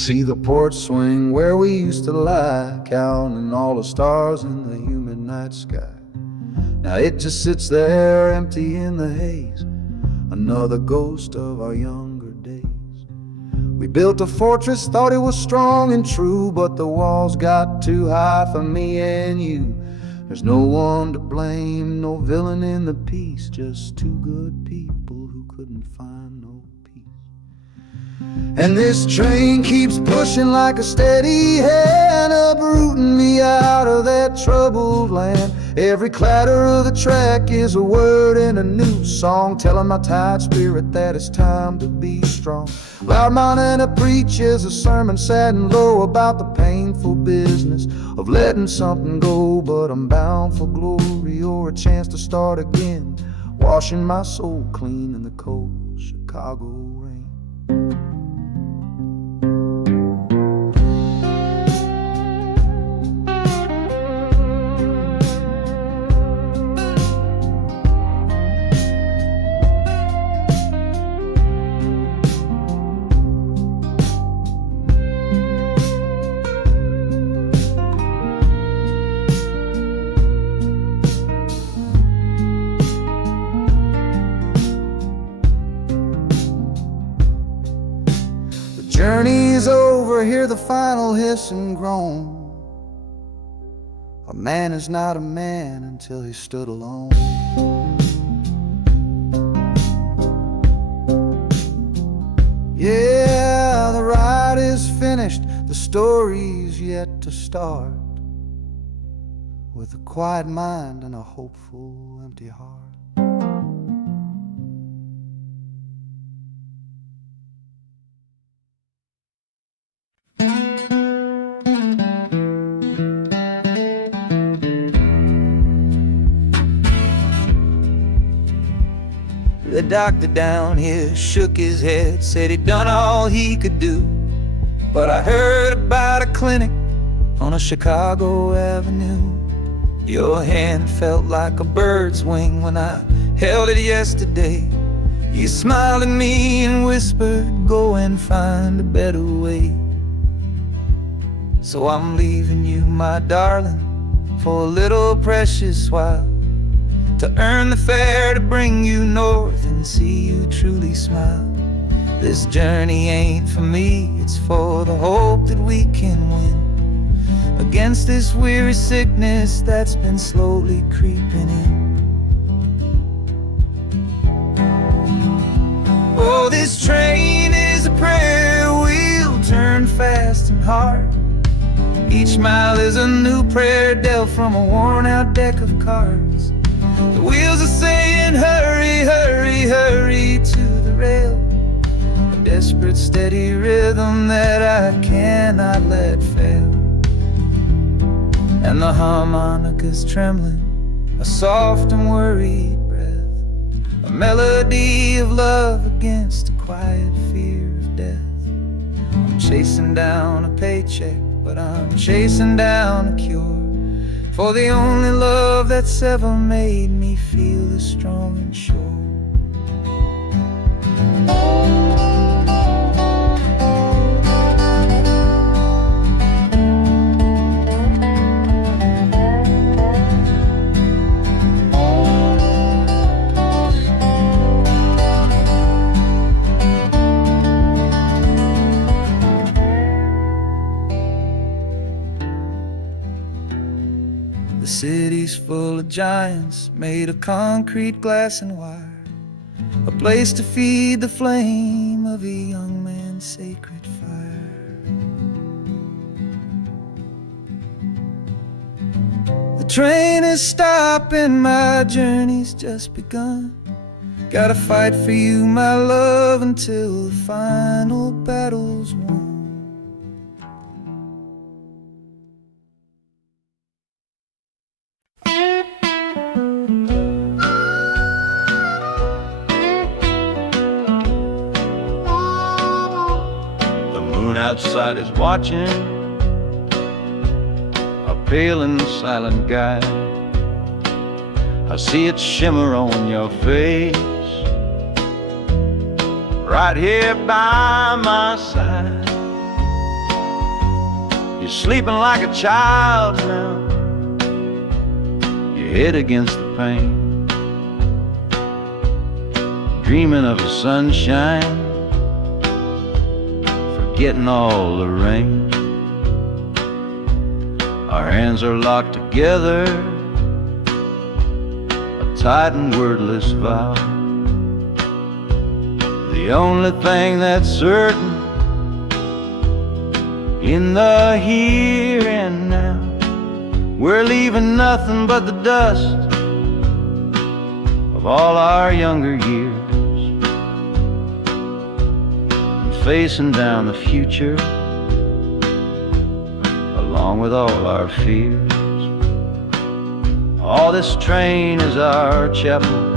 see the porch swing where we used to lie, counting all the stars in the humid night sky. Now it just sits there empty in the haze, another ghost of our younger days. We built a fortress, thought it was strong and true, but the walls got too high for me and you. There's no one to blame, no villain in the piece, just two good people who couldn't find no peace. And this train keeps pushing like a steady hand, uprooting me out of that troubled land. Every clatter of the track is a word in a new song, telling my tired spirit that it's time to be strong. Loud mountain preaches a sermon sad and low about the painful business of letting something go. But I'm bound for glory or a chance to start again, washing my soul clean in the cold Chicago rain. Journey's over, hear the final hiss and groan. A man is not a man until he stood alone. Yeah, the ride is finished, the story's yet to start, with a quiet mind and a hopeful empty heart. The doctor down here shook his head, said he'd done all he could do. But I heard about a clinic on a Chicago avenue. Your hand felt like a bird's wing when I held it yesterday. You smiled at me and whispered, go and find a better way. So I'm leaving you, my darling, for a little precious while, to earn the fare to bring you north and see you truly smile. This journey ain't for me, it's for the hope that we can win against this weary sickness that's been slowly creeping in. Oh, this train is a prayer wheel turned fast and hard. Each mile is a new prayer dealt from a worn-out deck of cards. The wheels are saying hurry, hurry, hurry to the rail, a desperate steady rhythm that I cannot let fail. And the harmonica's trembling, a soft and worried breath, a melody of love against a quiet fear of death. I'm chasing down a paycheck, but I'm chasing down a cure for the only love that's ever made me feel this strong and sure. The city's full of giants made of concrete, glass, and wire, a place to feed the flame of a young man's sacred fire. The train is stopping, my journey's just begun. Gotta fight for you, my love, until the final battle's won. Outside is watching, a pale and silent guy. I see it shimmer on your face, right here by my side. You're sleeping like a child now, your head against the pane, dreaming of the sunshine, forgetting all the rain. Our hands are locked together, a tight and wordless vow. The only thing that's certain in the here and now, we're leaving nothing but the dust of all our younger years, and facing down the future along with all our fears. Oh, this train is our chapel,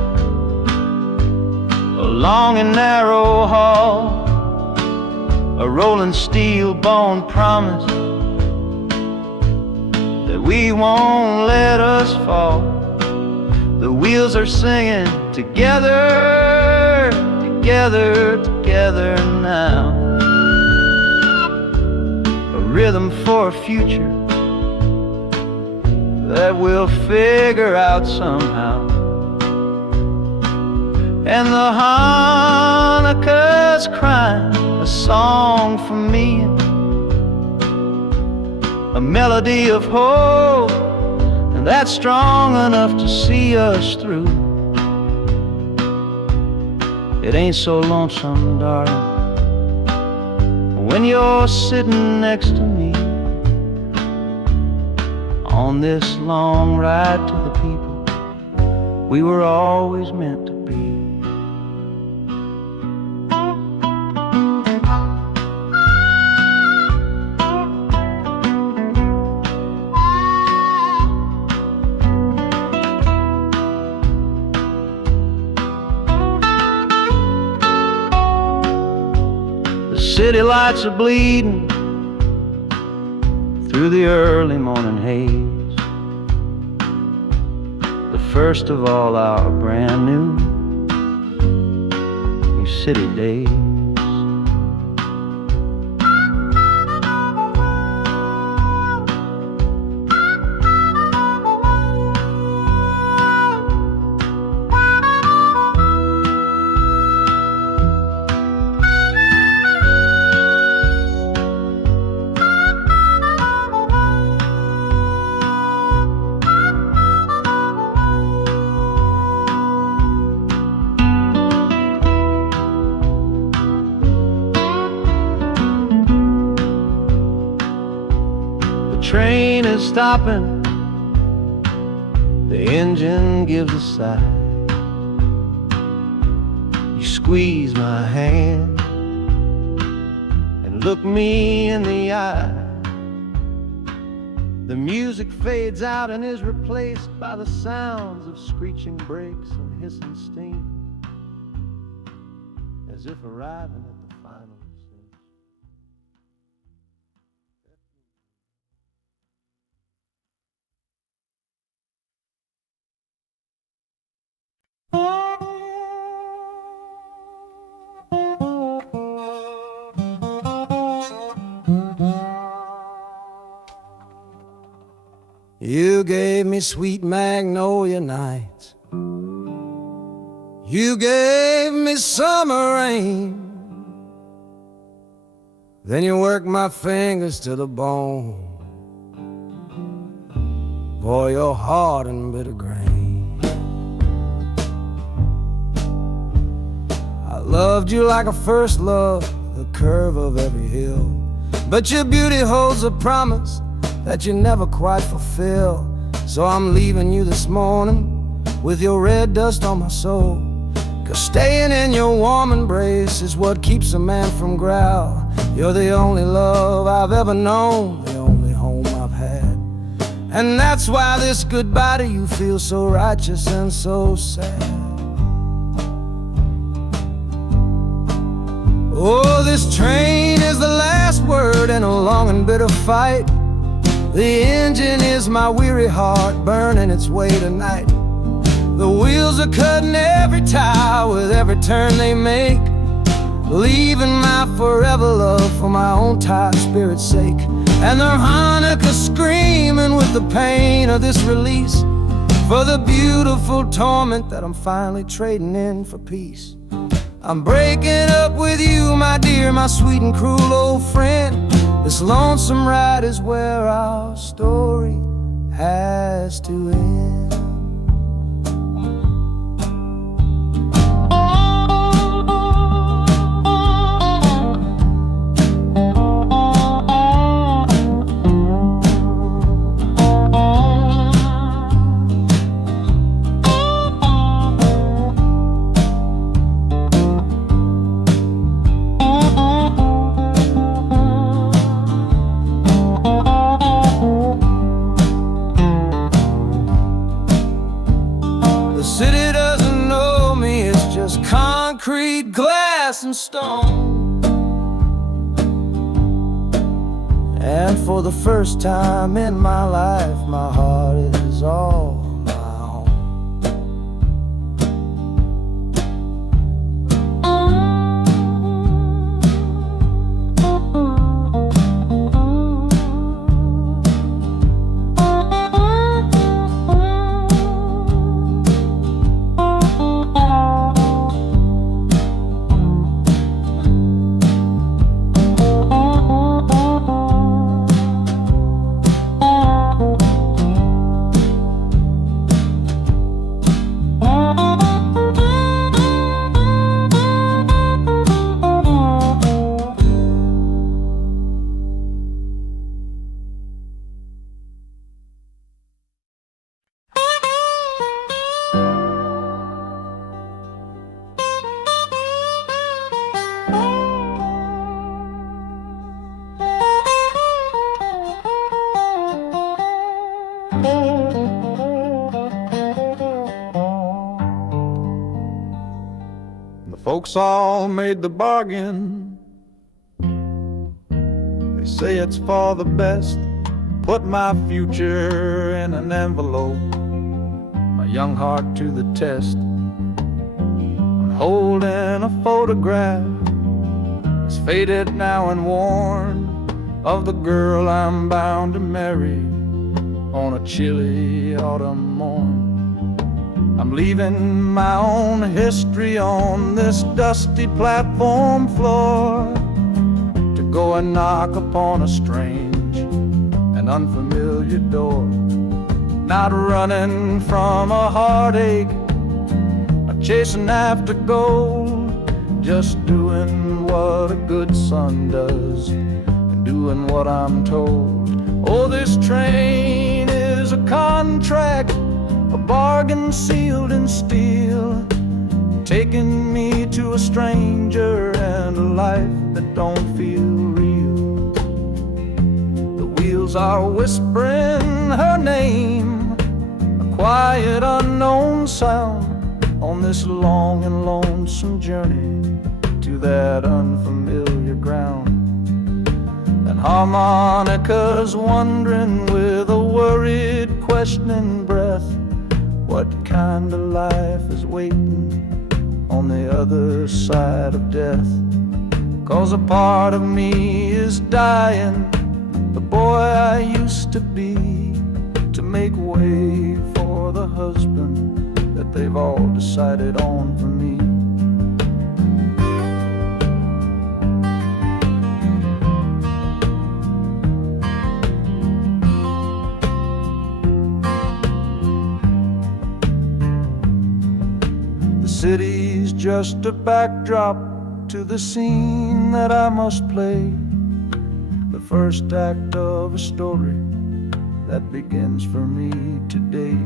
a long and narrow hall, a rolling steel bone promise that we won't let us fall. The wheels are singing together, together, together now, a rhythm for a future that we'll figure out somehow. And the Hanukkah's crying a song for me, a melody of hope, and that's strong enough to see us through. It ain't so lonesome, darling, when you're sitting next to me on this long ride to the people we were always meant to be. The city lights are bleeding through the early morning haze, the first of all our brand new city days. Train is stopping, the engine gives a sigh. You squeeze my hand and look me in the eye. The music fades out and is replaced by the sounds of screeching brakes and hissing steam, as if arriving at the final. You gave me sweet magnolia nights, you gave me summer rain, then you worked my fingers to the bone. Boy, you're hard and bitter grain. I loved you like a first love, the curve of every hill, but your beauty holds a promise that you never quite fulfill. So I'm leaving you this morning with your red dust on my soul, 'cause staying in your warm embrace is what keeps a man from growl. You're the only love I've ever known, the only home I've had, and that's why this goodbye to you feels so righteous and so sad. Oh, this train is the last word in a long and bitter fight. The engine is my weary heart burning its way tonight. The wheels are cutting every tire with every turn they make, leaving my forever love for my own tired spirit's sake. and their harmonica screaming with the pain of this release, for the beautiful torment that I'm finally trading in for peace. I'm breaking up with you, my dear, my sweet and cruel old friend. This lonesome ride is where our story has to end. Concrete, glass, and stone. And for the first time in my life, my heart is all my own. The folks all made the bargain. They say it's for the best. Put my future in an envelope, my young heart to the test. I'm holding a photograph, it's faded now and worn, of the girl I'm bound to marry on a chilly autumn morn. I'm leaving my own history on this dusty platform floor to go and knock upon a strange and unfamiliar door. Not running from a heartache, not chasing after gold, just doing what a good son does and doing what I'm told. Oh, this train is a contract, a bargain sealed in steel, taking me to a stranger and a life that don't feel real. The wheels are whispering her name, a quiet unknown sound, on this long and lonesome journey to that unfamiliar ground. And harmonica's wondering with a worried, questioning breath, what kind of life is waiting on the other side of death? 'Cause a part of me is dying, the boy I used to be, to make way for the husband that they've all decided on for me. The city's just a backdrop to the scene that I must play, the first act of a story that begins for me today.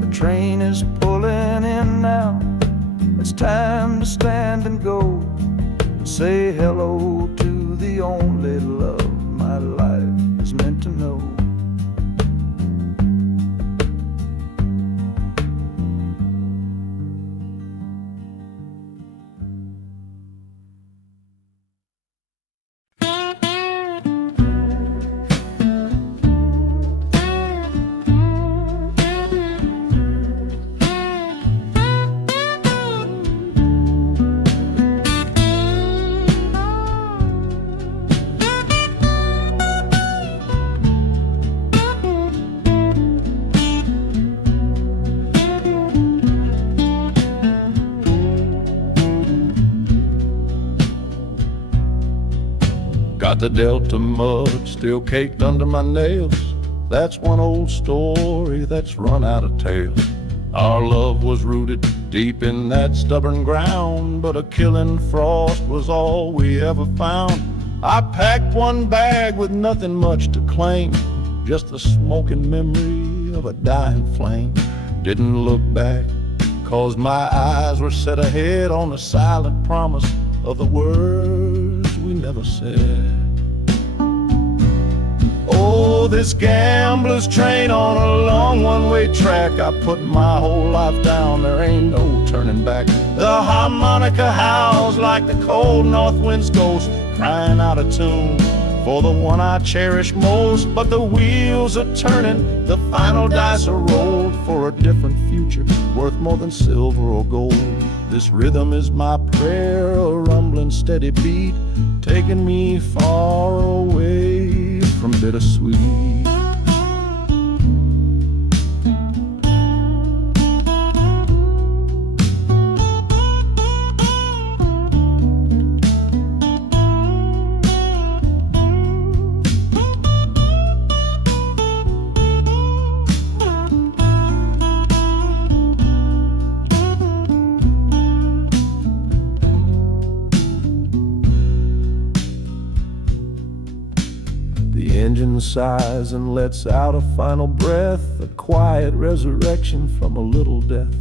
The train is pulling in now, it's time to stand and go, and say hello to the only love my life is meant to know. Got the Delta mud still caked under my nails. That's one old story that's run out of tales. Our love was rooted deep in that stubborn ground, but a killing frost was all we ever found. I packed one bag with nothing much to claim, just the smoking memory of a dying flame. Didn't look back, 'cause my eyes were set ahead on the silent promise of the words we never said. Oh, this gambler's train on a long one-way track. I put my whole life down, there ain't no turning back. The harmonica howls like the cold north wind's ghost, crying out a tune for the one I cherish most. But the wheels are turning, the final dice are rolled for a different future, worth more than silver or gold. This rhythm is my prayer, a rumbling steady beat, taking me far away from bittersweet. The engine sighs and lets out a final breath, a quiet resurrection from a little death.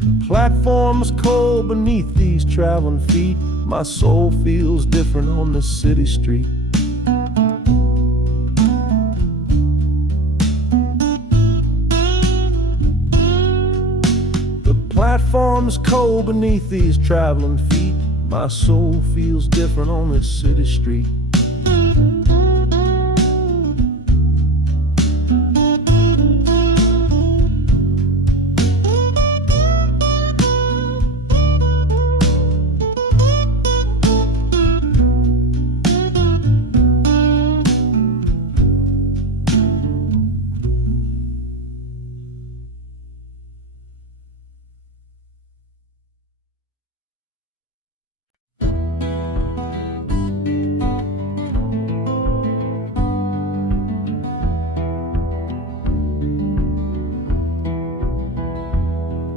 The platform's cold beneath these traveling feet. My soul feels different on this city street. Platform's cold beneath these traveling feet. My soul feels different on this city street.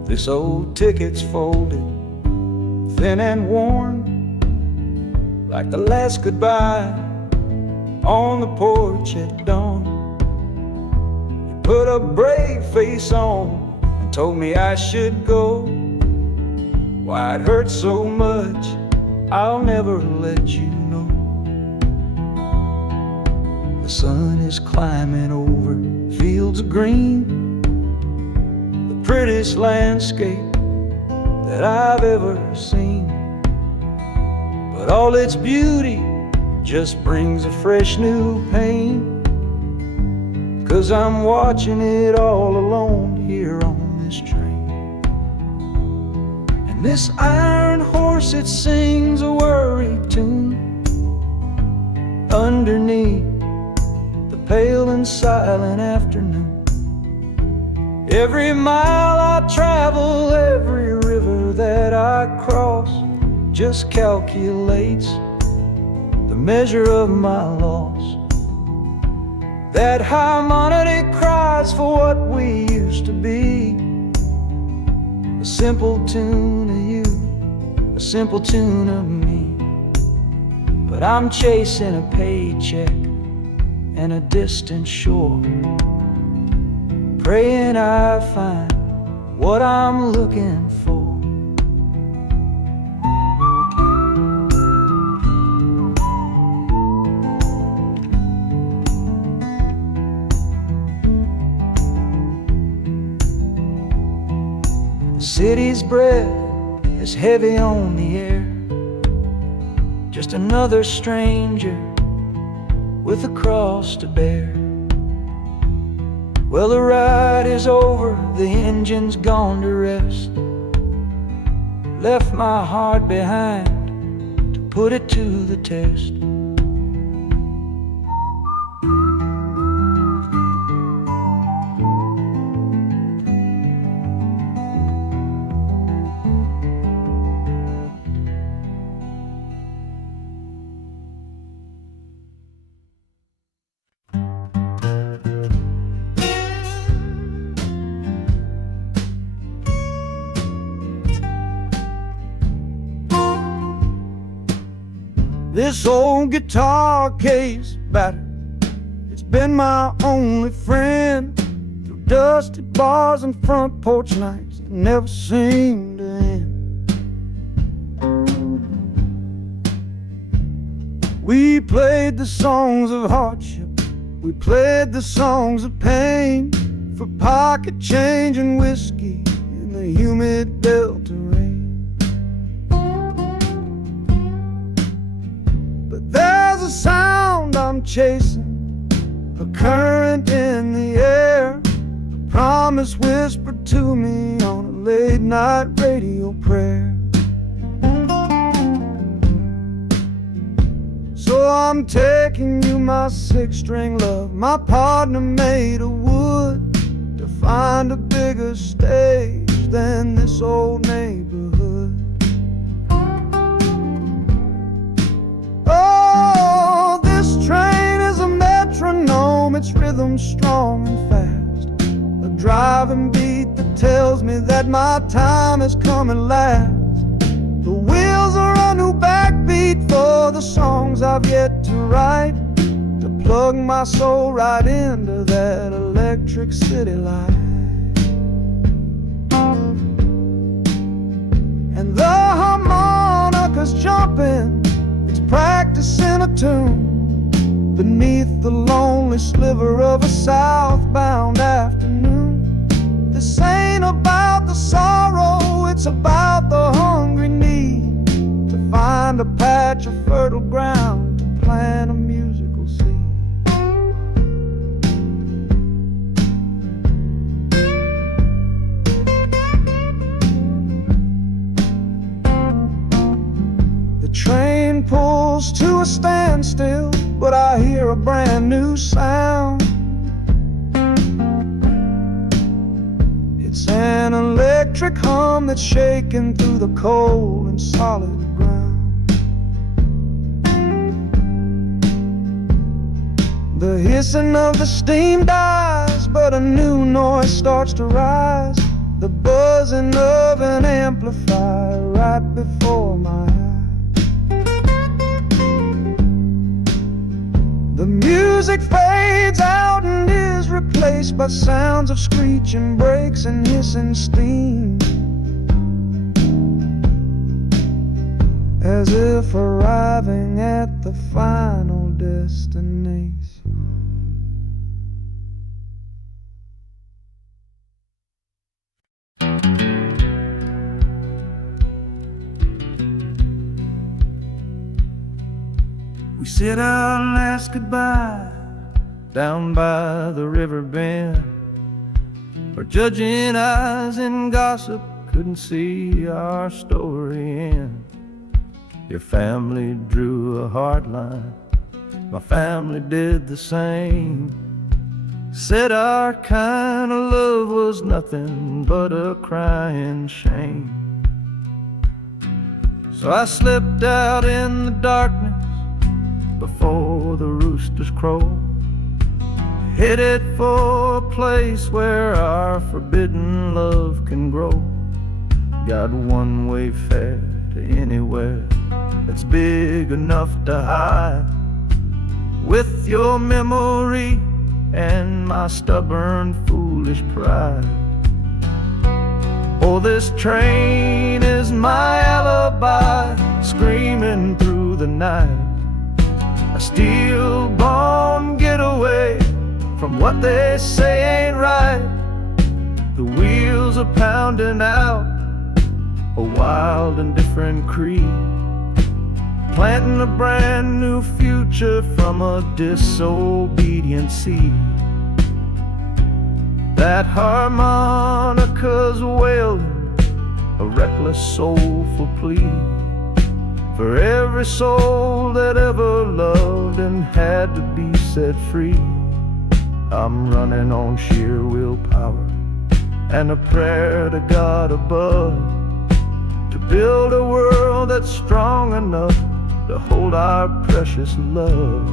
This old ticket's folded, thin and worn, like the last goodbye on the porch at dawn. You put a brave face on and told me I should go. Why it hurts so much, I'll never let you know. The sun is climbing over fields of green, prettiest landscape that I've ever seen. But all its beauty just brings a fresh new pain, 'cause I'm watching it all alone here on this train. And this iron horse, it sings a worry tune underneath the pale and silent afternoon. Every mile I travel, every river that I cross, just calculates the measure of my loss. That harmonic cries for what we used to be, a simple tune of you, a simple tune of me. But I'm chasing a paycheck and a distant shore, praying I find what I'm looking for. The city's breath is heavy on the air, just another stranger with a cross to bear. Well, the ride is over, the engine's gone to rest, left my heart behind to put it to the test. This old guitar case battered, it's been my only friend through dusty bars and front porch nights that never seemed to end. We played the songs of hardship, we played the songs of pain, for pocket change and whiskey in the humid Delta rain. But there's a sound I'm chasing, a current in the air, a promise whispered to me on a late night radio prayer. So I'm taking you, my six-string love, my partner made of wood, to find a bigger stage than this old neighborhood. Oh, this train is a metronome, its rhythm strong and fast, a driving beat that tells me that my time is coming last. The wheels are a new backbeat for the songs I've yet to write, to plug my soul right into that electric city light. And the harmonica's jumping, it's practicing a tune beneath the lonely sliver of a southbound afternoon. This ain't about the sorrow, it's about the hungry need to find a patch of fertile ground to plant a musical seed. The train pulls to a standstill, but I hear a brand new sound. It's an electric hum that's shaking through the cold and solid ground. The hissing of the steam dies, but a new noise starts to rise, the buzzing of an amplifier right before my eyes. The music fades out and is replaced by sounds of screeching brakes and hissing steam, as if arriving at the final destination. We sit our last goodbye down by the river bend, where judging eyes and gossip couldn't see our story end. Your family drew a hard line, my family did the same. Said our kind of love was nothing but a crying shame. So I slipped out in the darkness before the roosters crow, headed for a place where our forbidden love can grow. Got one way fare to anywhere that's big enough to hide, with your memory and my stubborn, foolish pride. Oh, this train is my alibi, screaming through the night, a steel-born getaway from what they say ain't right. The wheels are pounding out a wild and different creed, planting a brand new future from a disobedient seed. That harmonica's wailing a reckless, soulful plea for every soul that ever loved and had to be set free. I'm running on sheer willpower and a prayer to God above, to build a world that's strong enough to hold our precious love.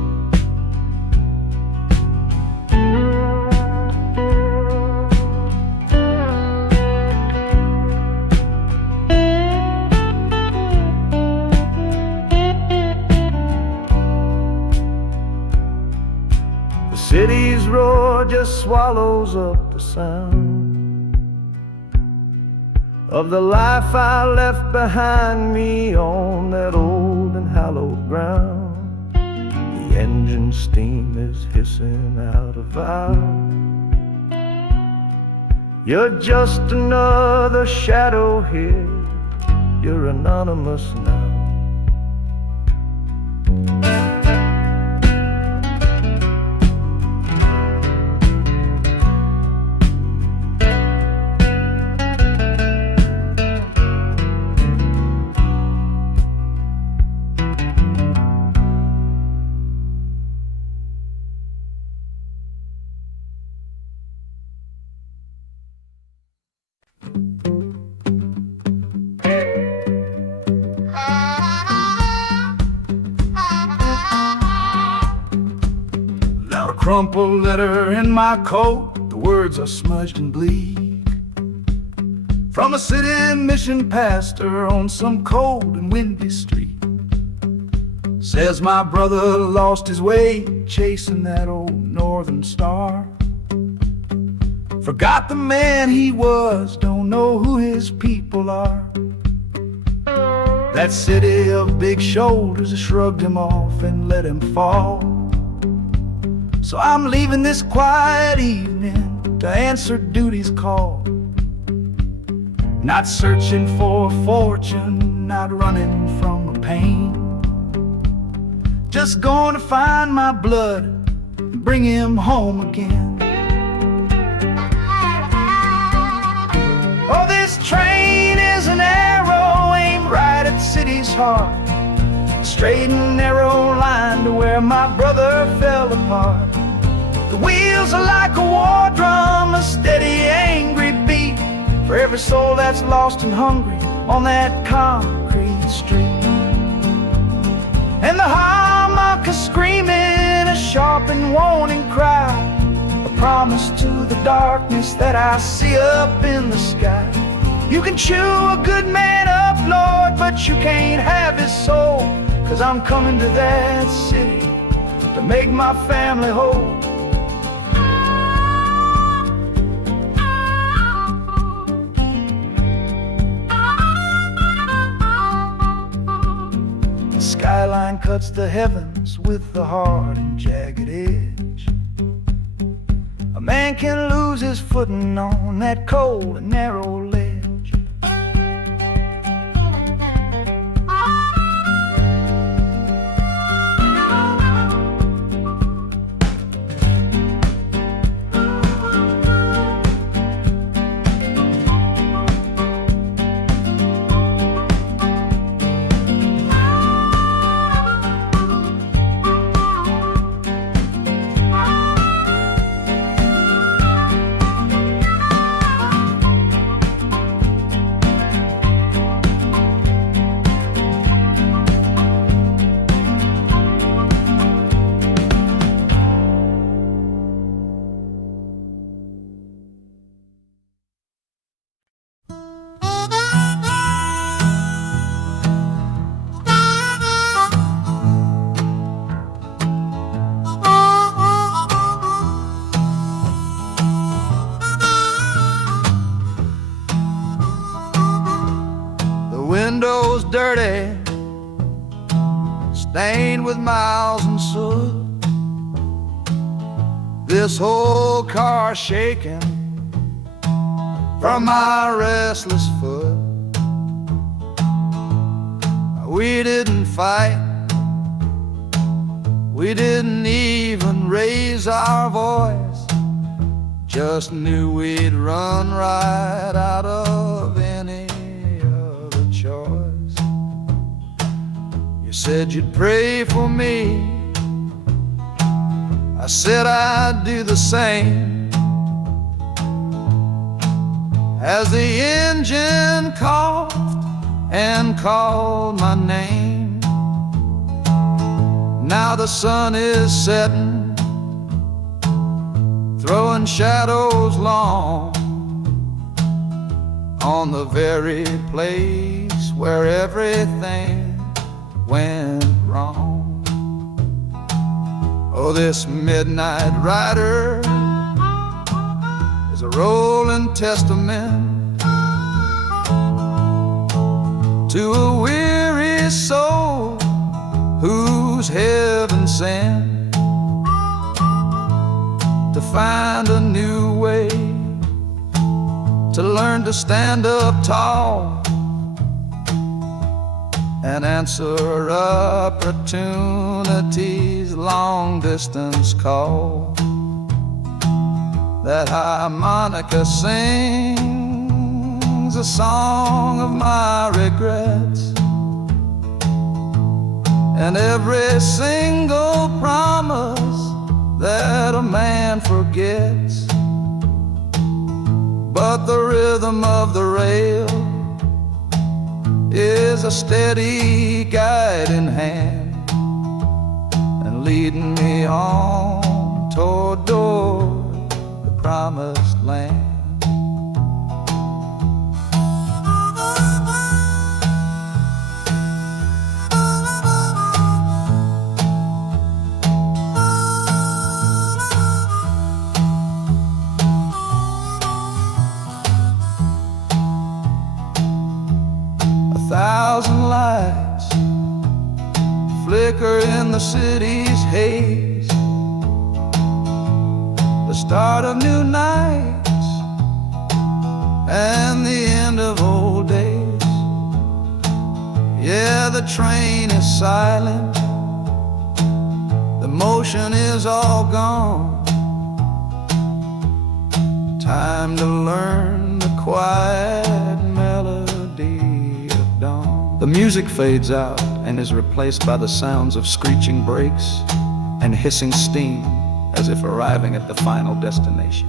door just swallows up the sound of the life I left behind me on that old and hallowed ground. The engine steam is hissing out of valve. You're just another shadow here, you're anonymous now. Crumpled letter in my coat, the words are smudged and bleak, from a city mission pastor on some cold and windy street. Says my brother lost his way chasing that old northern star, forgot the man he was, don't know who his people are. That city of big shoulders shrugged him off and let him fall. So I'm leaving this quiet evening to answer duty's call. Not searching for a fortune, not running from a pain, just going to find my blood and bring him home again. Oh, this train is an arrow aimed right at the city's heart, a straight and narrow line to where my brother fell apart. The wheels are like a war drum, a steady, angry beat for every soul that's lost and hungry on that concrete street. And the harmonica screaming a sharp and warning cry, a promise to the darkness that I see up in the sky. You can chew a good man up, Lord, but you can't have his soul, 'cause I'm coming to that city to make my family whole. Skyline cuts the heavens with the hard and jagged edge. A man can lose his footing on that cold and narrow ledge. Windows dirty, stained with miles and soot. This whole car shaking from my restless foot. We didn't fight, we didn't even raise our voice, just knew we'd run right out of any other choice. You said you'd pray for me, I said I'd do the same. As the engine coughed and called my name, now the sun is setting, throwing shadows long on the very place where everything went wrong. Oh, this midnight rider is a rolling testament to a weary soul whose heaven sent to find a new way, to learn to stand up tall and answer opportunity's long-distance call. That harmonica sings a song of my regrets, and every single promise that a man forgets. But the rhythm of the rail is a steady guiding hand, and leading me on toward the promised land. 1,000 lights flicker in the city's haze, the start of new nights and the end of old days. Yeah, the train is silent, the motion is all gone. Time to learn the quiet melody of dawn. The music fades out and is replaced by the sounds of screeching brakes and hissing steam, as if arriving at the final destination.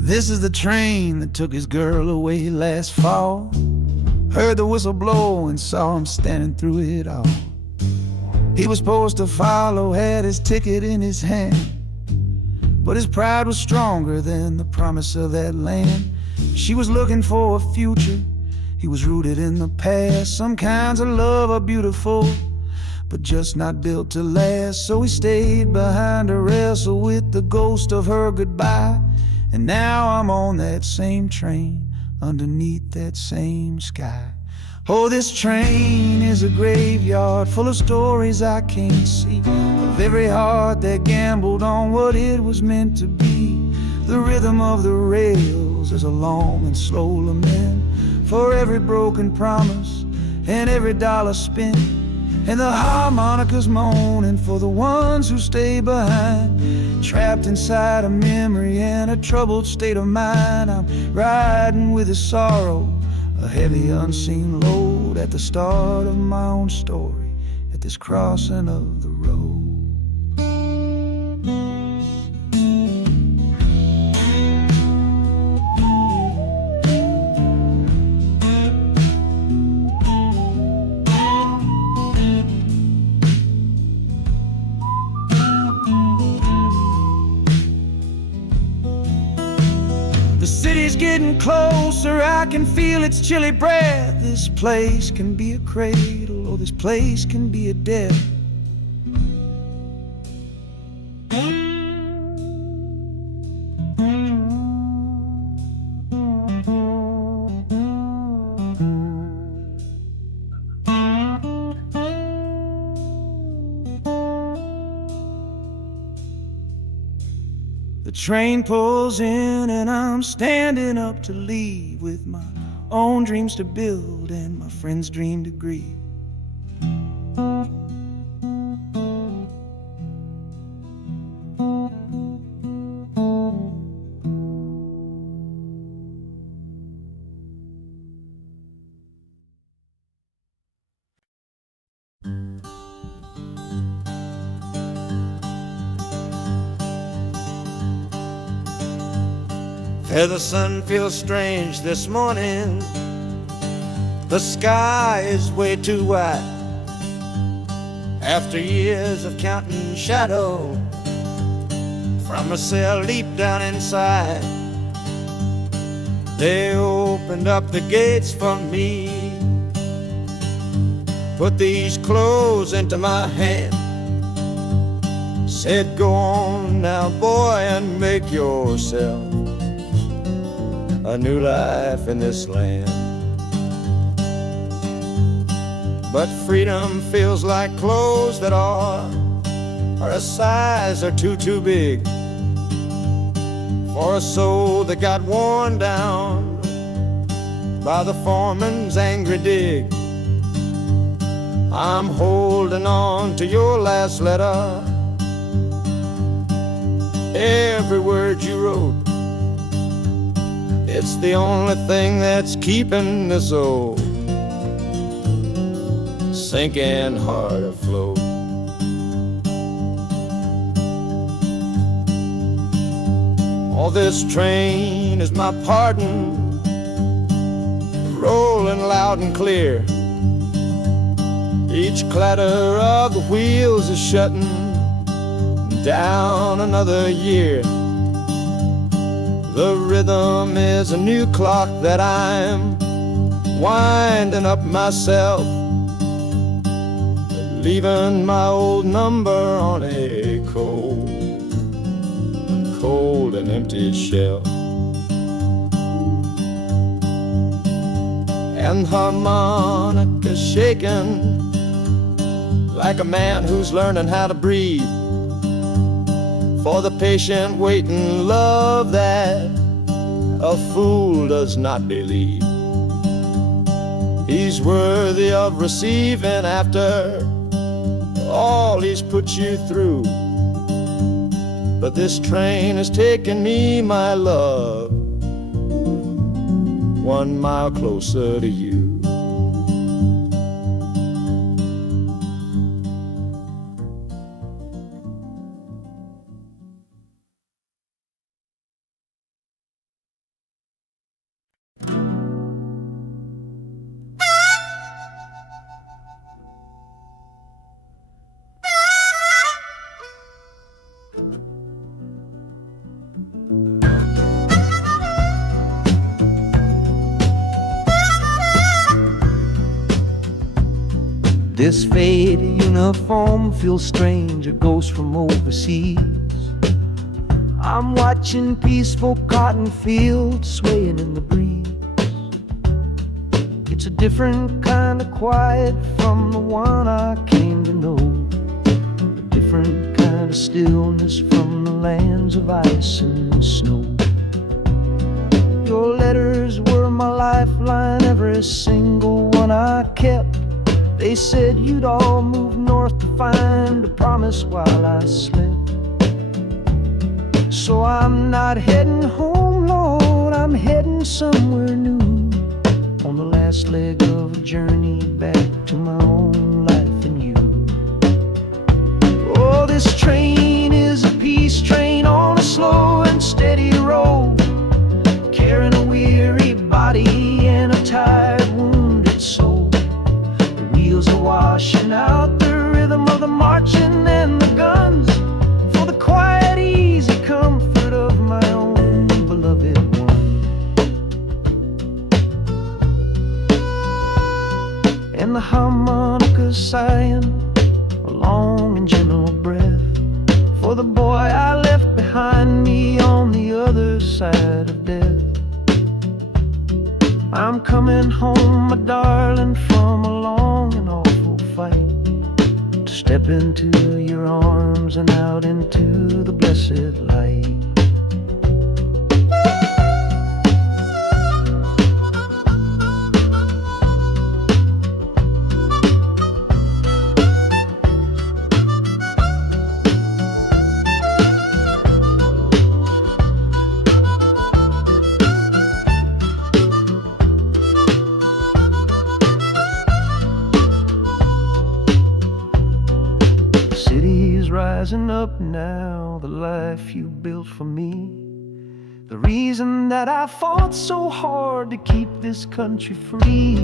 This is the train that took his girl away last fall. Heard the whistle blow and saw him standing through it all. He was supposed to follow, had his ticket in his hand, but his pride was stronger than the promise of that land. She was looking for a future, he was rooted in the past. Some kinds of love are beautiful, but just not built to last. So he stayed behind to wrestle with the ghost of her goodbye. And now I'm on that same train, underneath that same sky. Oh, this train is a graveyard full of stories I can't see, of every heart that gambled on what it was meant to be. The rhythm of the rails is a long and slow lament for every broken promise and every dollar spent, and the harmonica's moaning for the ones who stay behind, trapped inside a memory and a troubled state of mind. I'm riding with a sorrow, a heavy unseen load, at the start of my own story, at this crossing of the road. The city's getting closer, I can feel its chilly breath. This place can be a cradle, or this place can be a death. The train pulls in and I'm standing up to leave, with my own dreams to build and my friends' dream to grieve. The sun feels strange this morning. The sky is way too wide. After years of counting shadow from a cell deep down inside, they opened up the gates for me, put these clothes into my hand, said, go on now, boy, and make yourself a new life in this land. But freedom feels like clothes that are a size or two big for a soul that got worn down by the foreman's angry dig. I'm holding on to your last letter, every word you wrote. It's the only thing that's keeping this old sinking heart afloat. Oh, this train is my pardon, rolling loud and clear. Each clatter of the wheels is shutting down another year. The rhythm is a new clock that I'm winding up myself, leaving my old number on a cold and empty shelf. And harmonica shaking like a man who's learning how to breathe for the patient waiting love that a fool does not believe. He's worthy of receiving after all he's put you through. But this train has taken me, my love, 1 mile closer to you. This faded uniform feels strange, a ghost from overseas. I'm watching peaceful cotton fields swaying in the breeze. It's a different kind of quiet from the one I came to know, a different kind of stillness from the lands of ice and snow. Your letters were my lifeline, every single one I kept. They said you'd all move north to find a promise while I slept. So I'm not heading home, Lord, I'm heading somewhere new, on the last leg of a journey back to my own life and you. Oh, this train is a peace train on a slow and steady road, carrying a weary body and a tired, wounded soul. Wheels are washing out the rhythm of the marching and the guns for the quiet, easy comfort of my own beloved one. And the harmonica sighing a long and gentle breath for the boy I left behind me on the other side of death. I'm coming home, my darling, from a long and awful fight, to step into your arms and out into the blessed light. Rising up now, the life you built for me, the reason that I fought so hard to keep this country free.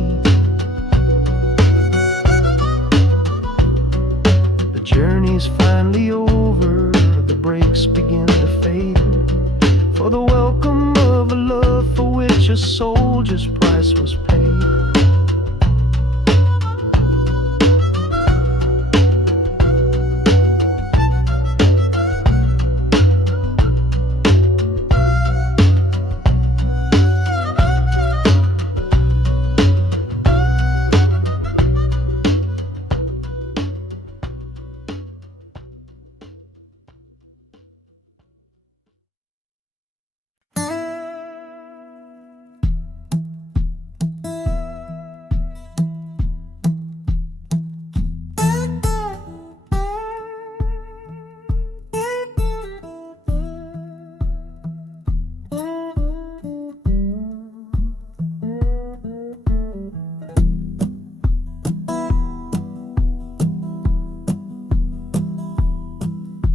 journey's finally over, the brakes begin to fade, for the welcome of a love for which a soldier's price was paid.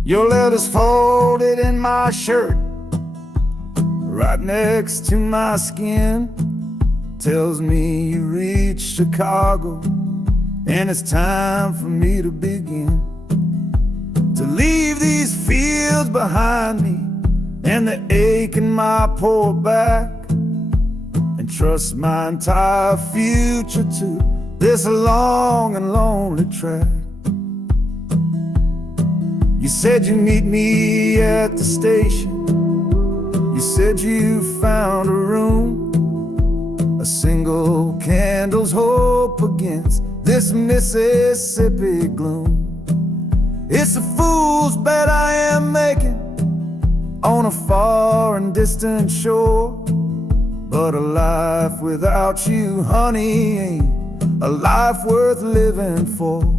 Your letter's folded in my shirt, right next to my skin. Tells me you reached Chicago, and it's time for me to begin. To leave these fields behind me, and the ache in my poor back, and trust my entire future to this long and lonely track. You said you'd meet me at the station. You said you found a room, a single candle's hope against this Mississippi gloom. It's a fool's bet I am making on a far and distant shore, but a life without you, honey, ain't a life worth living for.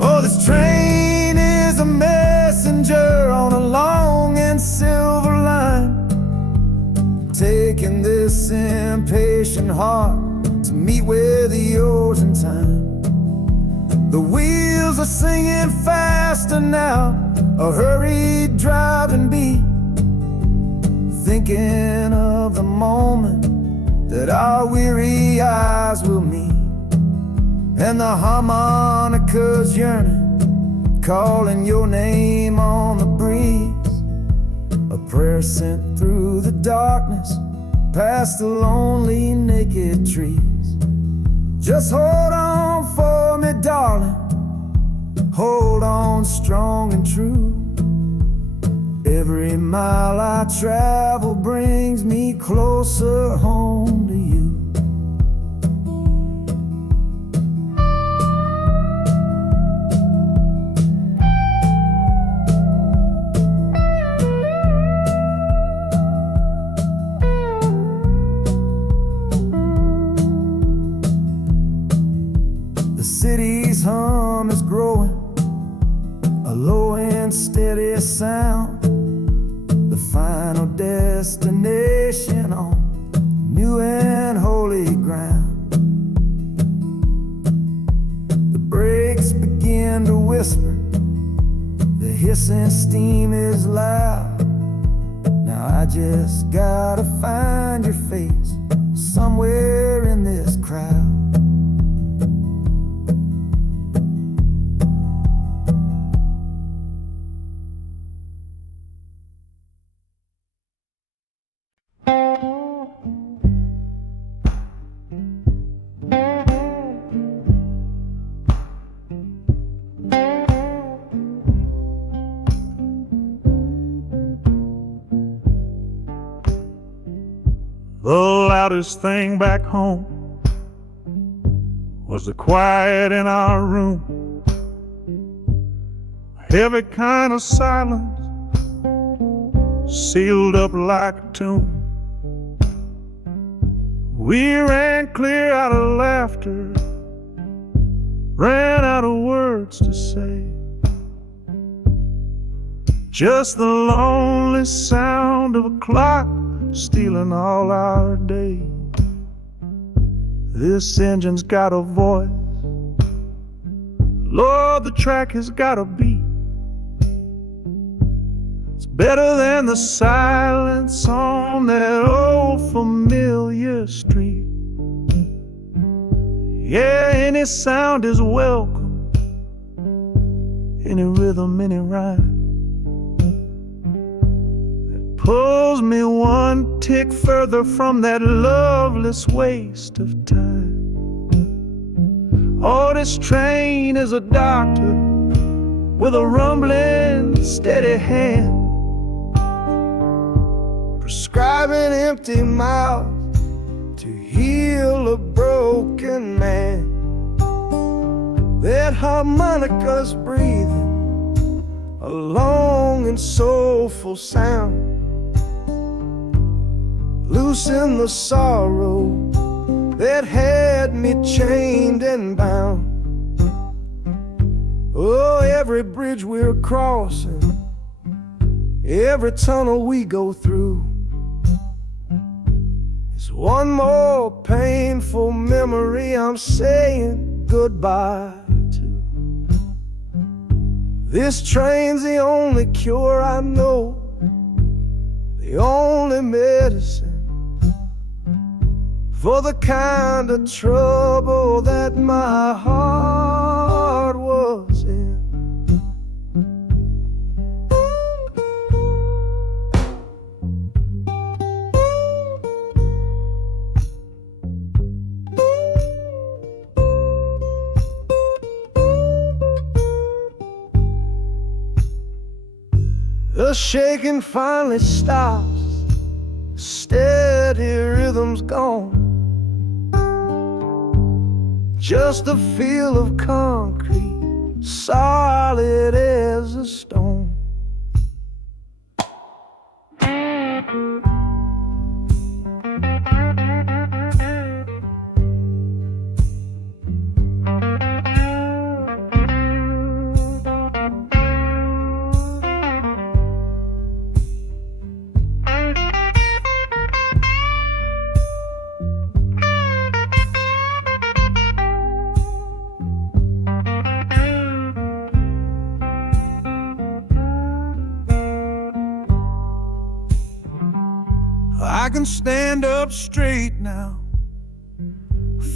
Oh, this train is a messenger on a long and silver line, taking this impatient heart to meet with yours in time. The wheels are singing faster now, a hurried driving beat, thinking of the moment that our weary eyes will meet. And the harmonica's yearning, calling your name on the breeze. A prayer sent through the darkness, past the lonely naked trees. Just hold on for me, darling, hold on strong and true. Every mile I travel brings me closer home to you. The city's hum is growing, a low and steady sound, the final destination on new and holy ground. The brakes begin to whisper, the hissing steam is loud. Now I just gotta find your face somewhere in this crowd. The loudest thing back home was the quiet in our room, a heavy kind of silence, sealed up like a tomb. We ran clear out of laughter, ran out of words to say, just the lonely sound of a clock stealing all our day. This engine's got a voice, Lord, the track has got a beat. It's better than the silence on that old familiar street. Yeah, any sound is welcome, any rhythm, any rhyme that pulls me one tick further from that loveless waste of time. Oh, this train is a doctor with a rumbling, steady hand, prescribing empty mouths to heal a broken man. That harmonica's breathing a long and soulful sound, loosen the sorrow that had me chained and bound. Oh, every bridge we're crossing, every tunnel we go through, is one more painful memory I'm saying goodbye to. This train's the only cure I know, the only medicine for the kind of trouble that my heart was in. The shaking finally stops, steady rhythm's gone, just a feel of concrete, solid as a stone. I can stand up straight now,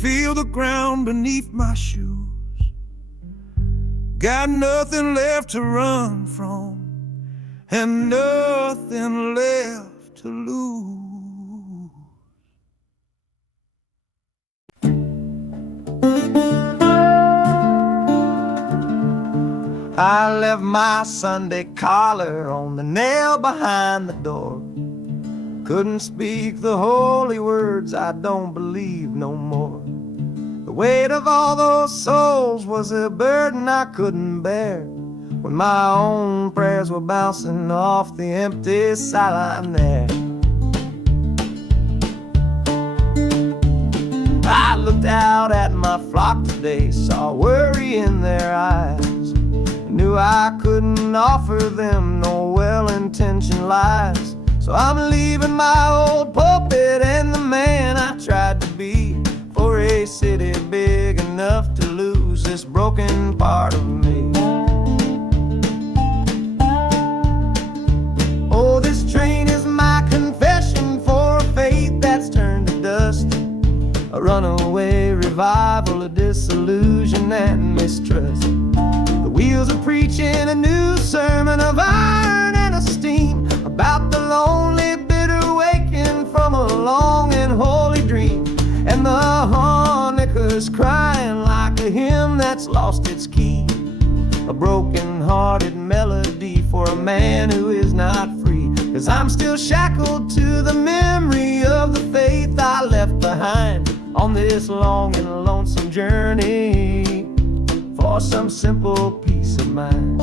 feel the ground beneath my shoes. Got nothing left to run from and nothing left to lose. I left my Sunday collar on the nail behind the door. Couldn't speak the holy words, I don't believe no more. The weight of all those souls was a burden I couldn't bear, when my own prayers were bouncing off the empty sideline there. I looked out at my flock today, saw worry in their eyes, knew I couldn't offer them no well-intentioned lies. So I'm leaving my old pulpit and the man I tried to be, for a city big enough to lose this broken part of me. Oh, this train is my confession for a faith that's turned to dust, a runaway revival of disillusion and mistrust. The wheels are preaching a new sermon of iron and of steam, about the lonely, bitter waking from a long and holy dream. And the harmonica's crying like a hymn that's lost its key, a broken-hearted melody for a man who is not free. 'Cause I'm still shackled to the memory of the faith I left behind on this long and lonesome journey for some simple peace of mind.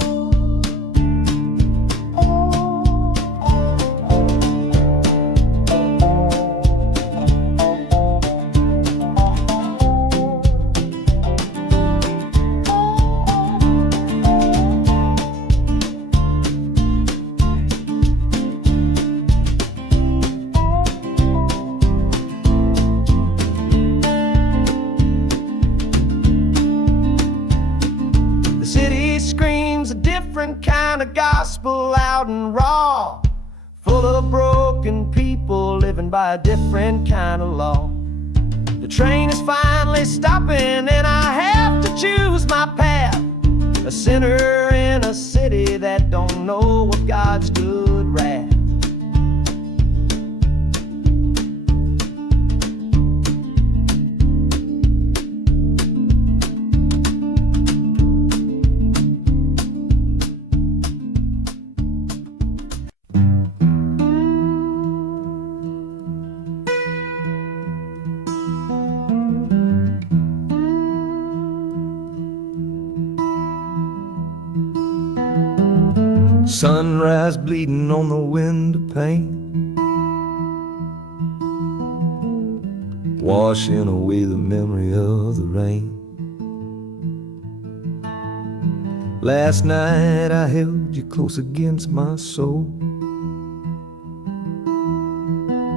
Kind of gospel loud and raw, full of broken people living by a different kind of law. The train is finally stopping and I have to choose my path. a sinner in a city that don't know what God's good wrath. Sunrise bleeding on the window pane, washing away the memory of the rain. Last night I held you close against my soul.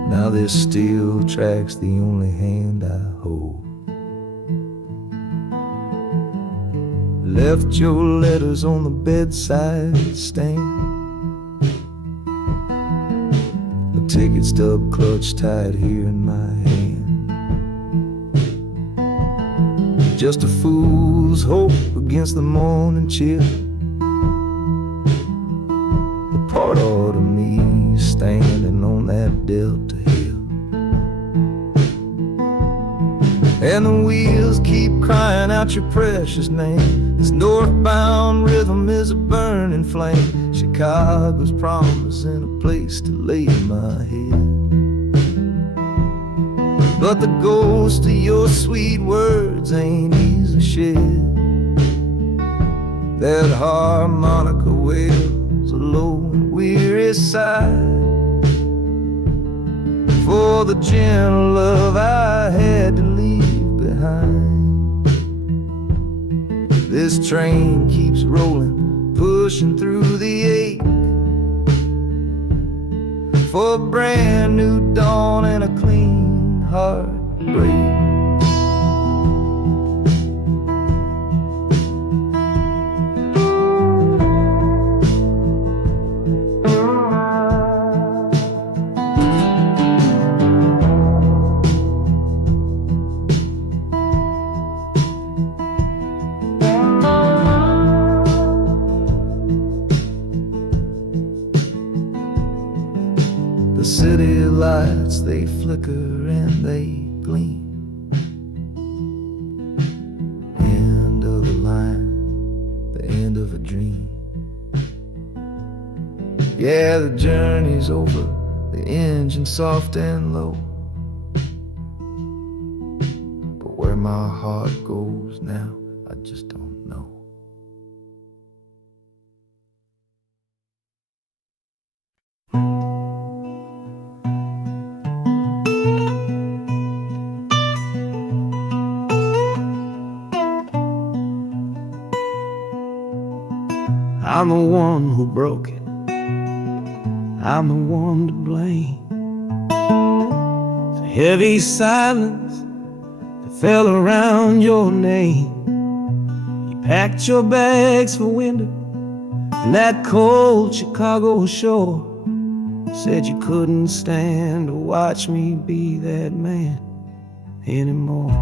Now this steel track's the only hand I hold. Left your letters on the bedside stand, a ticket stub clutched tight here in my hand. Just a fool's hope against the morning chill, the part of me standing on that Delta hill. And the wheels keep crying out your precious name. This northbound rhythm is a burning flame. Chicago's promising a place to lay my head. But the ghost of your sweet words ain't easy shed. That harmonica wails a low and weary sigh for the gentle love I had to leave behind. This train keeps rolling, pushing through the ache, for a brand new dawn and a clean heartbreak. The city lights, they flicker and they gleam. End of a line, the end of a dream. Yeah, the journey's over, the engine soft and low. But where my heart goes now, I just don't know. I'm the one who broke it, I'm the one to blame. The heavy silence that fell around your name. You packed your bags for winter in that cold Chicago shore. Said you couldn't stand to watch me be that man anymore.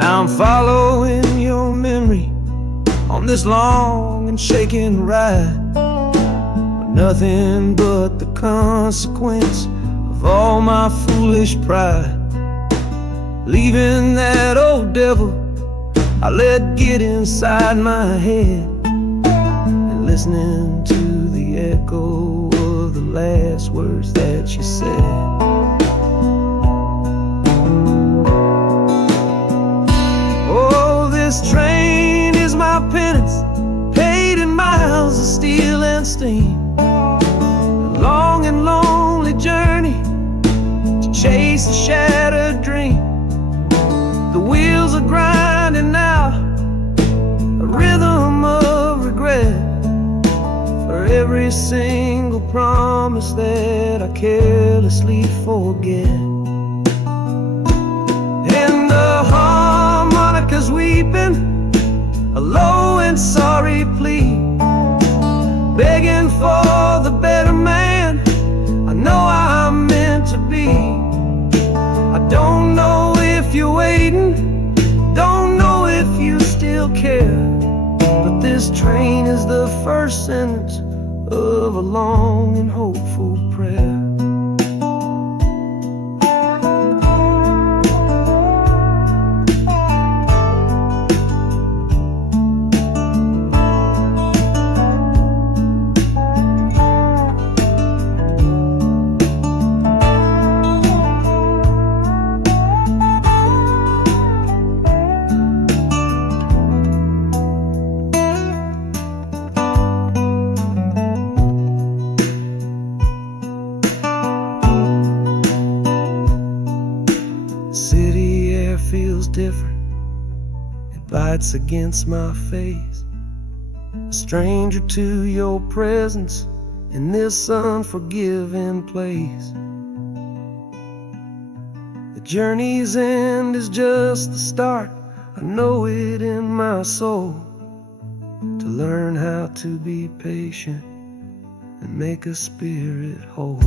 I'm following your memory on this long and shaking ride, but nothing but the consequence of all my foolish pride. Leaving that old devil I let get inside my head, and listening to the echo of the last words that you said. This train is my penance, paid in miles of steel and steam. A long and lonely journey to chase a shattered dream. The wheels are grinding out a rhythm of regret for every single promise that I carelessly forget. And the harmonica's weeping a low and sorry plea, begging for the better man I know I'm meant to be. I don't know if this train is the first sentence of a long and hopeful prayer. City air feels different, it bites against my face. A stranger to your presence in this unforgiving place. The journey's end is just the start, I know it in my soul. To learn how to be patient and make a spirit whole.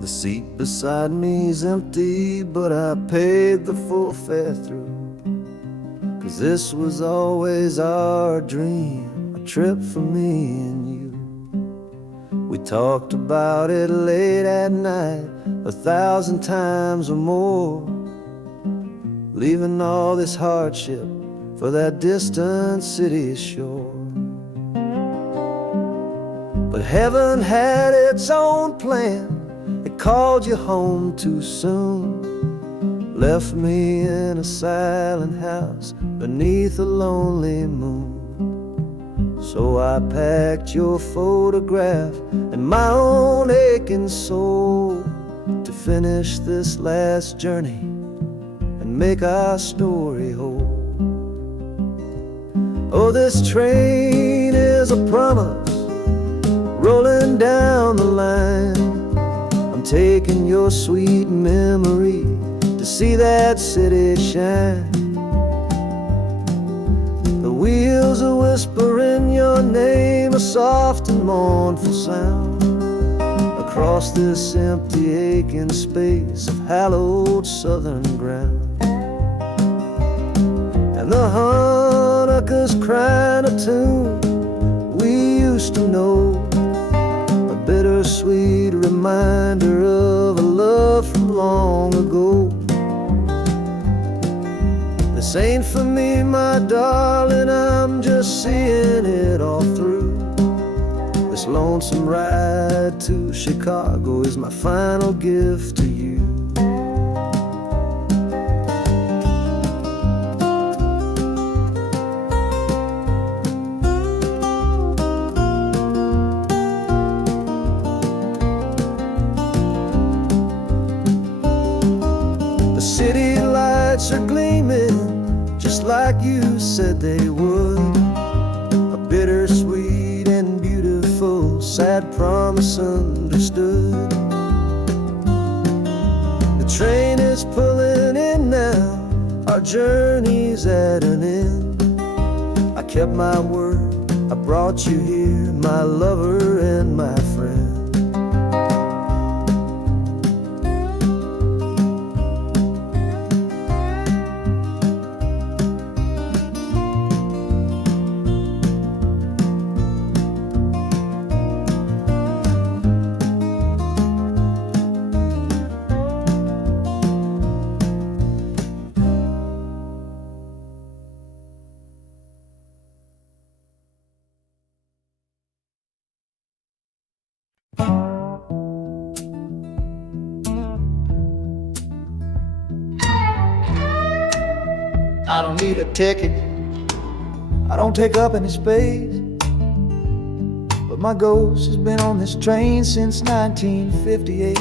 The seat beside me's empty, but I paid the full fare through. 'Cause this was always our dream, a trip for me and you. We talked about it late at night, 1,000 times or more, leaving all this hardship for that distant city shore. But heaven had its own plan, it called you home too soon, left me in a silent house beneath a lonely moon. So I packed your photograph and my own aching soul to finish this last journey and make our story whole. Oh, this train is a promise rolling down the line. Taking your sweet memory to see that city shine. The wheels are whispering your name, a soft and mournful sound, across this empty aching space of hallowed southern ground. And the Hanukkah's crying a tune we used to know, bittersweet reminder of a love from long ago. This ain't for me, my darling, I'm just seeing it all through. This lonesome ride to Chicago is my final gift to you. City lights are gleaming just like you said they would, a bittersweet and beautiful sad promise understood. The train is pulling in now, our journey's at an end. I kept my word, I brought you here, my lover and my friend. I don't need a ticket, I don't take up any space, but my ghost has been on this train since 1958.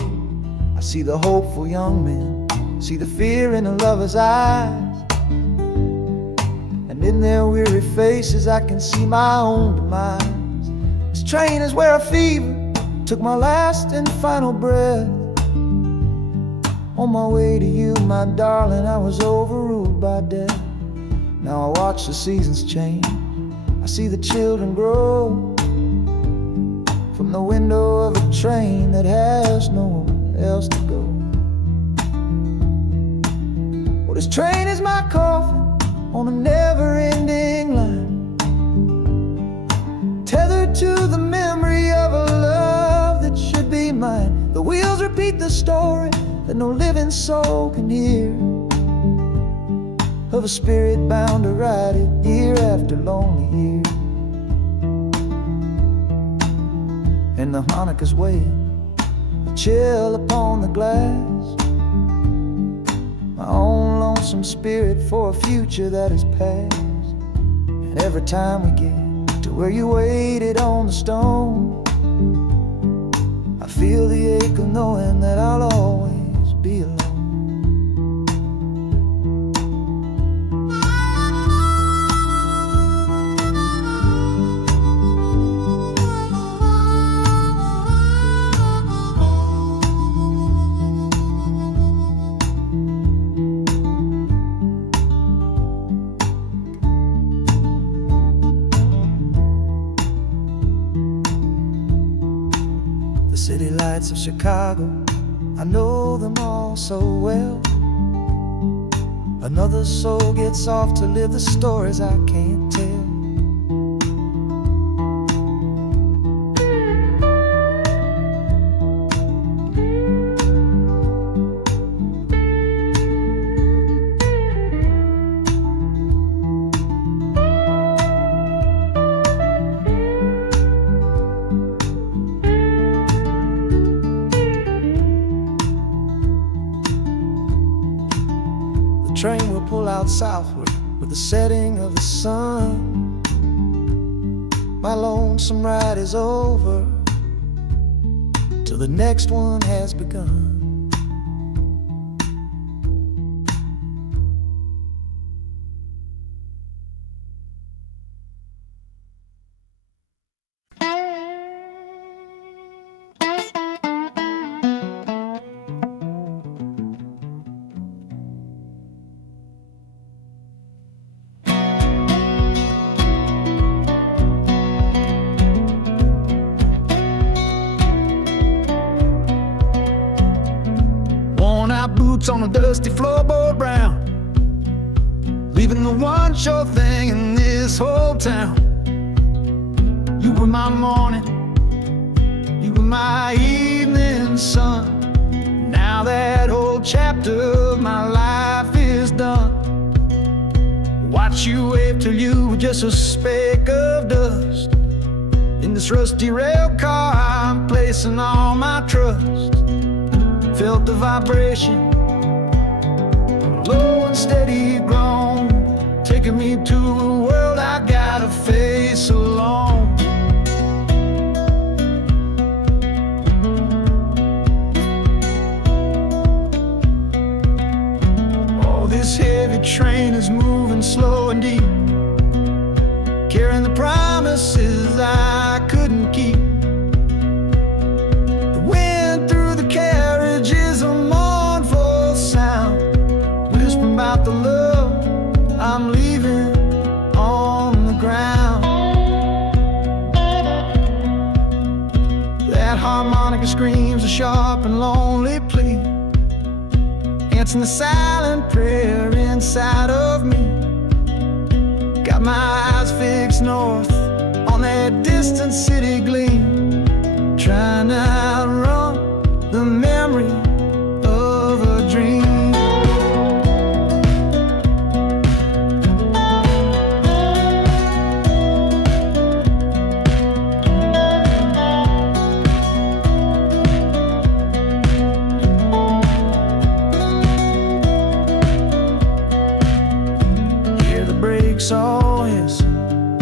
I see the hopeful young men, see the fear in the lover's eyes, and in their weary faces I can see my own demise. This train is where a fever took my last and final breath. On my way to you, my darling, I was overruled by death. Now I watch the seasons change, I see the children grow from the window of a train that has nowhere else to go. Well, this train is my coffin on a never-ending line, tethered to the memory of a love that should be mine. The wheels repeat the story that no living soul can hear, of a spirit bound to ride it year after lonely year. And the harmonicas wail, a chill upon the glass, my own lonesome spirit for a future that is past. And every time we get to where you waited on the stone, I feel the ache of knowing that I'll always be alone. The city lights of Chicago, I know them all so well. Another soul gets off to live the stories I can't tell. The train will pull out southward with the setting of the sun. My lonesome ride is over till the next one has begun. Boots on a dusty floorboard brown, leaving the one sure thing in this whole town. You were my morning, you were my evening sun. Now that whole chapter of my life is done. Watch you wave till you were just a speck of dust. In this rusty rail car I'm placing all my trust. Felt the vibration, low and steady grown, taking me to a world I gotta face alone. Oh, this heavy train is moving slow and deep, carrying the promises I couldn't keep. The wind through the carriage is a mournful sound, whispering about the love I'm leaving on the ground. That harmonica screams a sharp and lonely plea, answering the silent prayer inside of me. Got my eyes fixed north on that distant city gleam, trying to outrun the memory of a dream. Hear the brakes all hissing,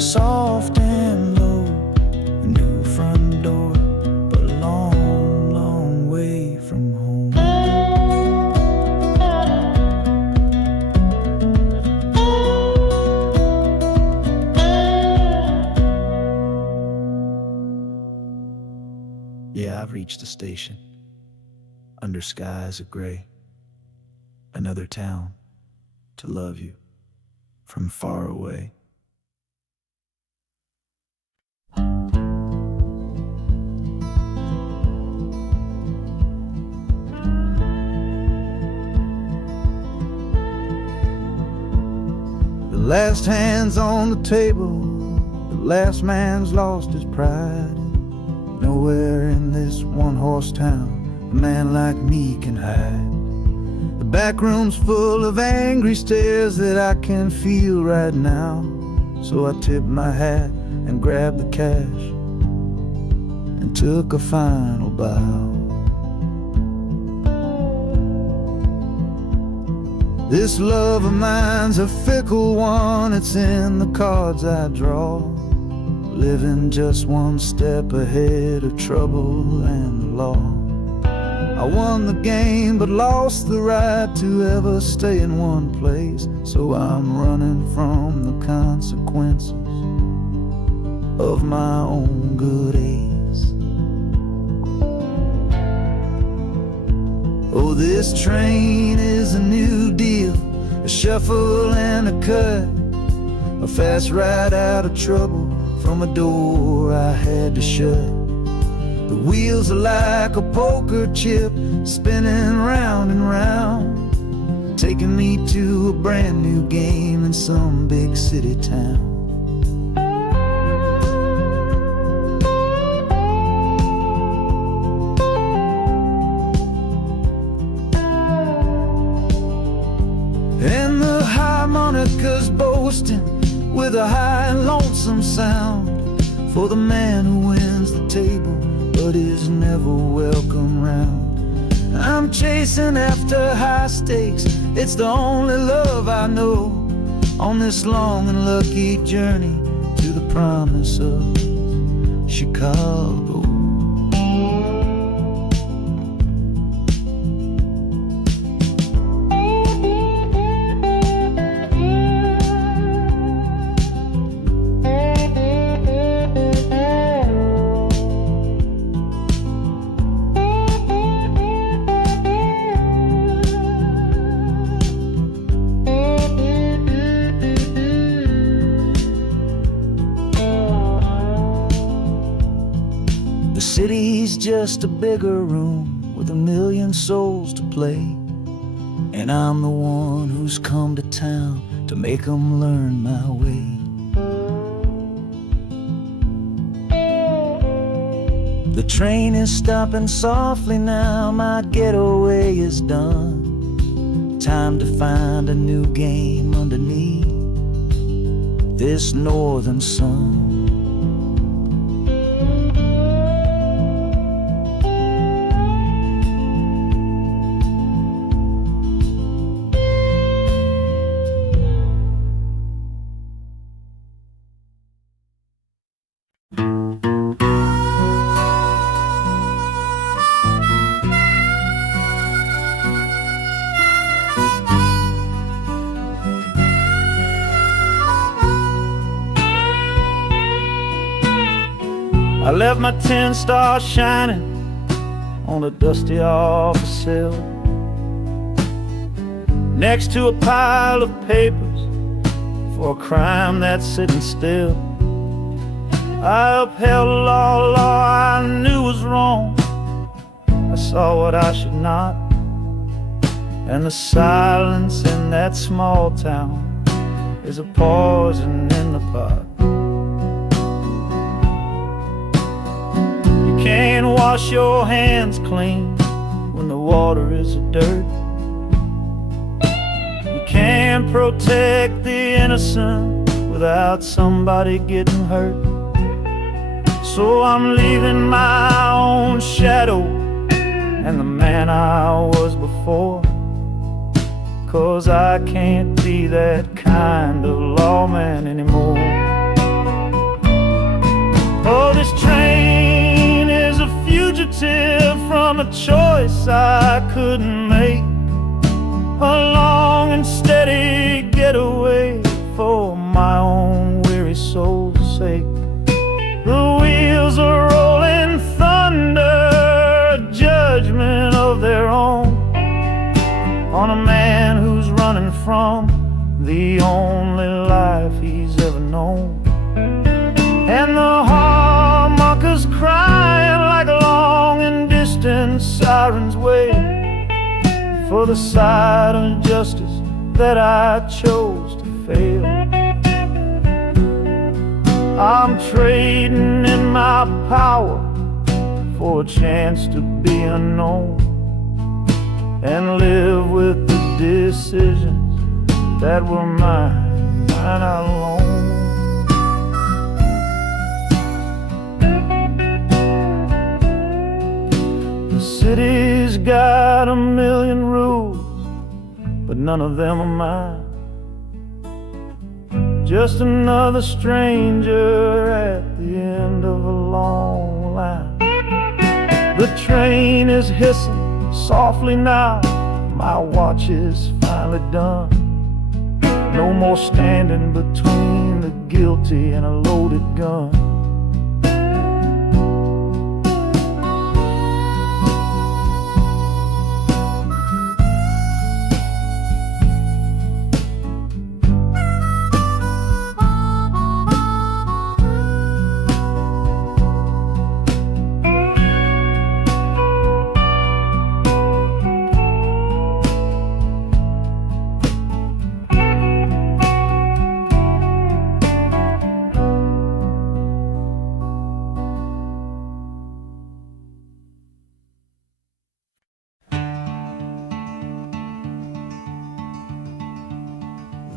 soft and low, a new front door, but a long, long way from home. Yeah, I've reached the station, under skies of gray, another town to love you from far away. The last hand's on the table, the last man's lost his pride. Nowhere in this one-horse town a man like me can hide. The back room's full of angry stares that I can feel right now. So I tipped my hat and grabbed the cash and took a final bow. This love of mine's a fickle one, it's in the cards I draw. Living just one step ahead of trouble and the law. I won the game but lost the right to ever stay in one place. So I'm running from the consequences of my own good ace. Oh, this train is a new deal, a shuffle and a cut, a fast ride out of trouble from a door I had to shut. The wheels are like a poker chip, spinning round and round, taking me to a brand new game in some big city town. And the harmonica's boasting with a high and lonesome sound for the man who wins the table but is never welcome round. I'm chasing after high stakes, it's the only love I know on this long and lucky journey to the promise of Chicago. The city's just a bigger room with a million souls to play, and I'm the one who's come to town to make 'em learn my way. The train is stopping softly now, my getaway is done. Time to find a new game underneath this northern sun. I left my 10 stars shining on a dusty office sill, next to a pile of papers for a crime that's sitting still. I upheld a law I knew was wrong. I saw what I should not, and the silence in that small town is a poison in the pot. You can't wash your hands clean when the water is of dirt. You can't protect the innocent without somebody getting hurt. So I'm leaving my own shadow and the man I was before, 'cause I can't be that kind of lawman anymore. a choice I couldn't make, a long and steady getaway for my own weary soul's sake. The wheels are rolling thunder, a judgment of their own, on a man who's running from the only life he's ever known. And the harmonicas crying like long and distant sirens wait for the side of justice that I chose to fail. I'm trading in my power for a chance to be unknown and live with the decisions that were mine alone. The city's got a million rules, but none of them are mine. Just another stranger at the end of a long line. The train is hissing softly now, my watch is finally done. No more standing between the guilty and a loaded gun.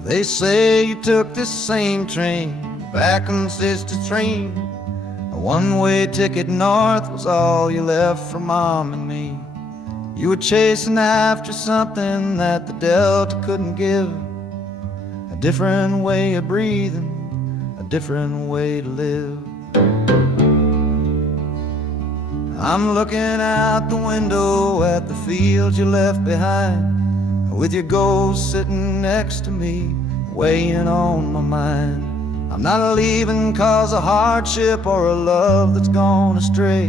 They say you took this same train back on Sister Train. A one-way ticket north was all you left for Mom and me. You were chasing after something that the Delta couldn't give, a different way of breathing, a different way to live. I'm looking out the window at the fields you left behind, with your ghost sitting next to me, weighing on my mind. I'm not leaving cause of hardship or a love that's gone astray,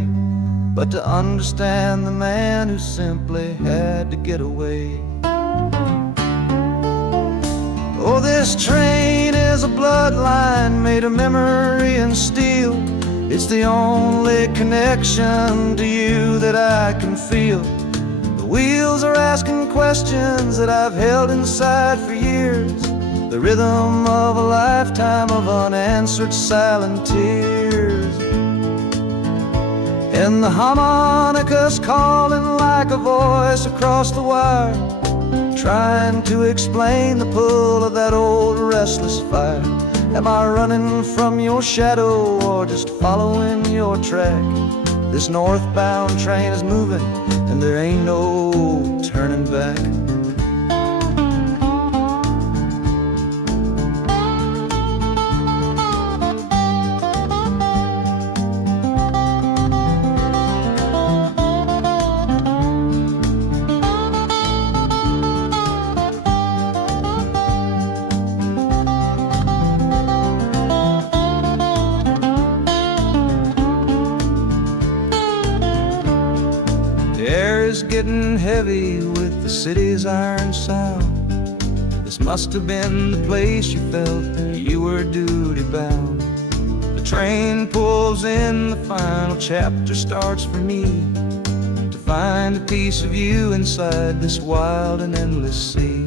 but to understand the man who simply had to get away. Oh, this train is a bloodline made of memory and steel. It's the only connection to you that I can feel. The wheels are asking questions that I've held inside for years, the rhythm of a lifetime of unanswered silent tears. And the harmonica's calling like a voice across the wire, trying to explain the pull of that old restless fire. Am I running from your shadow or just following your track? This northbound train is moving and there ain't no turning back. Getting heavy with the city's iron sound. This must have been the place you felt that you were duty bound. The train pulls in, the final chapter starts for me, to find a piece of you inside this wild and endless sea.